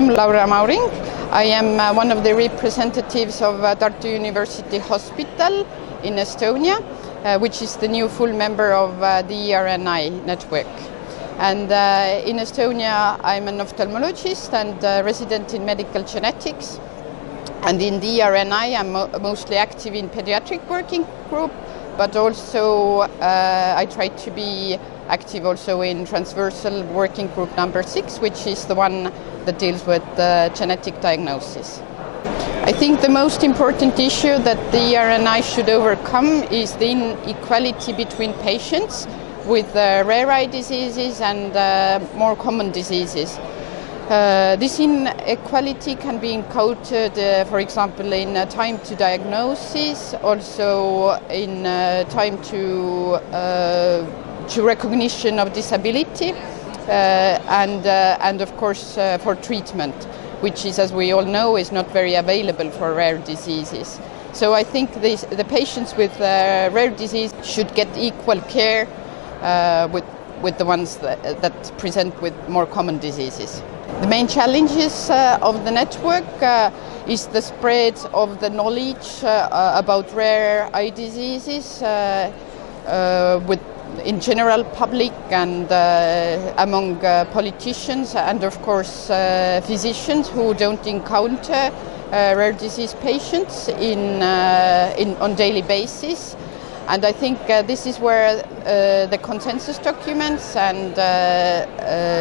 I'm Laura Mauring. I am one of the representatives of Tartu University Hospital in Estonia, which is the new full member of the ERN-EYE network. And in Estonia, I'm an ophthalmologist and resident in medical genetics. And in the ERN-EYE, I'm mostly active in pediatric working group, but also I try to be active also in transversal working group number 6, which is the one that deals with genetic diagnosis. I think the most important issue that the ERN-EYE should overcome is the inequality between patients with rare eye diseases and more common diseases. This inequality can be encoded, for example, in time to diagnosis, also in time to recognition of disability, and of course for treatment, which is, as we all know, is not very available for rare diseases. So I think the patients with rare disease should get equal care with the ones that present with more common diseases. The main challenges of the network is the spread of the knowledge about rare eye diseases in general public and among politicians and of course physicians who don't encounter rare disease patients on daily basis. And I think this is where the consensus documents and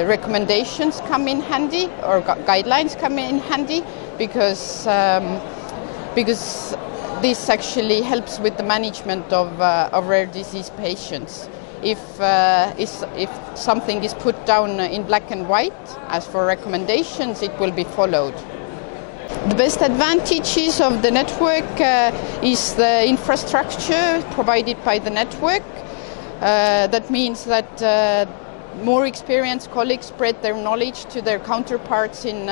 recommendations come in handy, or guidelines come in handy, because this actually helps with the management of rare disease patients. If something is put down in black and white as for recommendations, it will be followed. The best advantages of the network is the infrastructure provided by the network. That means that more experienced colleagues spread their knowledge to their counterparts in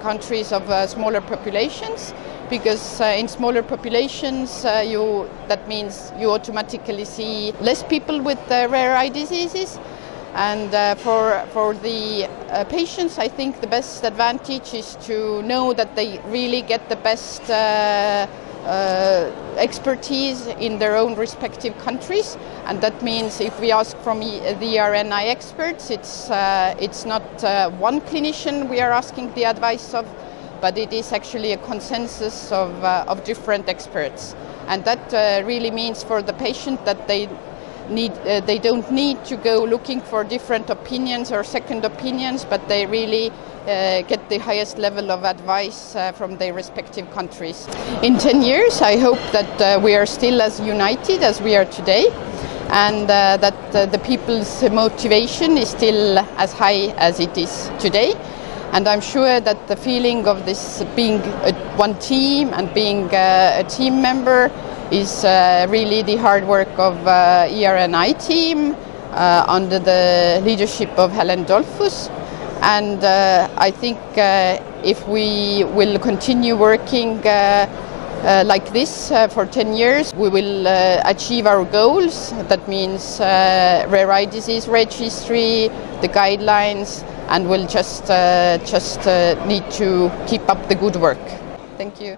countries of smaller populations, because in smaller populations that means you automatically see less people with rare eye diseases. And for the patients, I think the best advantage is to know that they really get the best expertise in their own respective countries. And that means if we ask from the ERN-EYE experts, it's not one clinician we are asking the advice of, but it is actually a consensus of different experts. And that really means for the patient that they don't need to go looking for different opinions or second opinions, but they really get the highest level of advice from their respective countries. In 10 years, I hope that we are still as united as we are today, and that the people's motivation is still as high as it is today. And I'm sure that the feeling of this being one team and being a team member is really the hard work of ERN-EYE team under the leadership of Helen Dolphus. And I think if we will continue working like this for 10 years, we will achieve our goals. That means rare eye disease registry, the guidelines, and we'll just need to keep up the good work. Thank you.